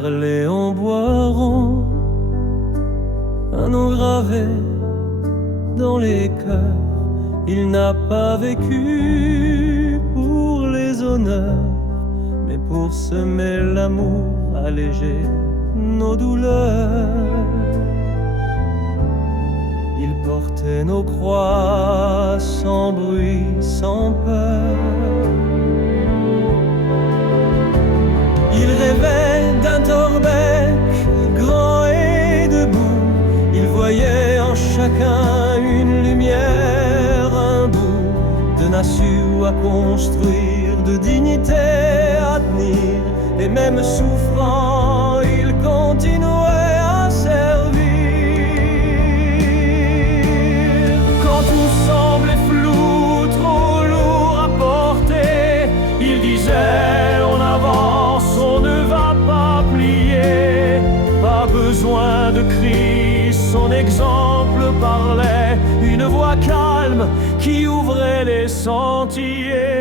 Père Léon Boiron, un nom gravé dans les cœurs. Il n'a pas vécu pour les honneurs, mais pour semer l'amour, alléger nos douleurs. Il portait nos croix sans bruit, sans peur. Il rêvait d'un Thorbecque grand et debout. Il voyait en chacun une lumière, un bout de nation à construire, de dignité à tenir. Et même souffrant, il continuait à servir. Quand tout semblait flou, trop lourd à porter, il disait on avance, on ne va pas plier. Pas besoin de cris, son exemple parlait, une voix calme qui ouvrait les sentiers.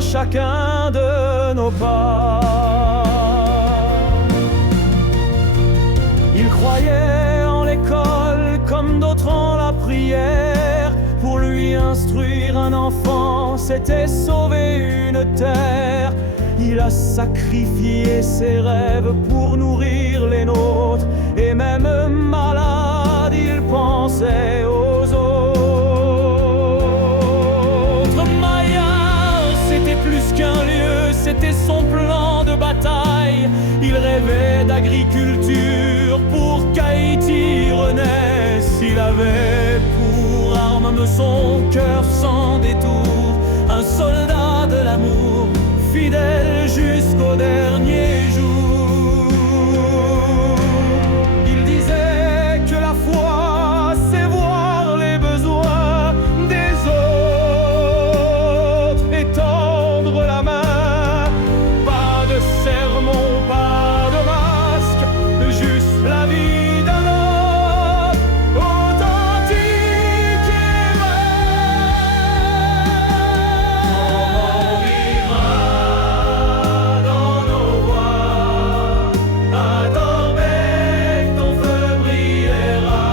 Chacun de nos pas. Il croyait en l'école comme d'autres en la prière. Pour lui instruire un enfant, c'était sauver une terre. Il a sacrifié ses rêves pour nourrir les nôtres. Et même malade, il pensait aux autres. Plus qu'un lieu, c'était son plan de bataille. Il rêvait d'agriculture pour qu'Haïti renaisse. Il avait pour arme son cœur sans détour, un soldat de l'amour, fidèle jusqu'au dernier jour. Il disait que la foi, c'est voir les besoins des autres et tendre la main. Pas de sermon, pas de masque, juste la vie d'un homme authentique et vrai. On vivra dans nos voies, à Thorbecque ton feu brillera.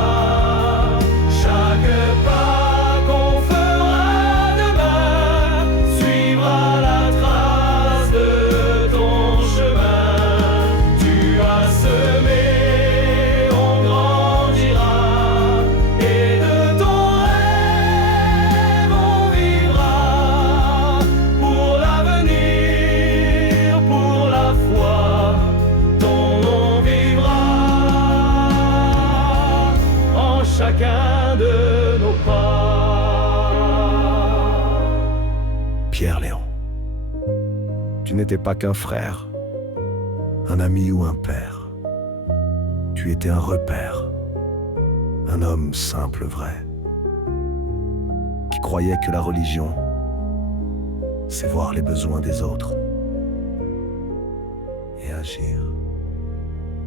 Chaque pas qu'on fera demain suivra la trace de ton chemin. Tu as semé, on grandira, et de ton rêve on vivra. Pour l'avenir, pour la foi, ton nom vivra en chacun de nos pas. Pierre Léon, tu n'étais pas qu'un frère, un ami ou un père. Tu étais un repère, un homme simple, vrai, qui croyait que la religion, c'est voir les besoins des autres et agir.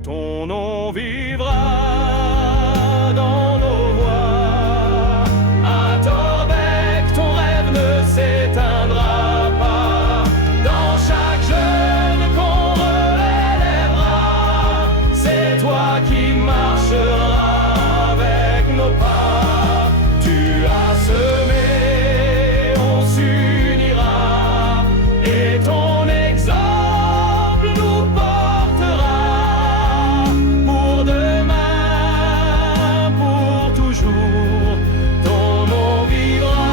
Ton nom vivra dans nos voies. À Thorbecque, ton rêve ne s'éteindra pas. Dans chaque jeune qu'on relèvera, c'est toi qui marcheras avec nos pas. Tu as semé, on s'unira, et ton exemple nous portera. Pour demain, pour toujours, ton nom vivra,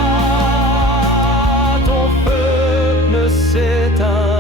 ton feu ne s'éteindra.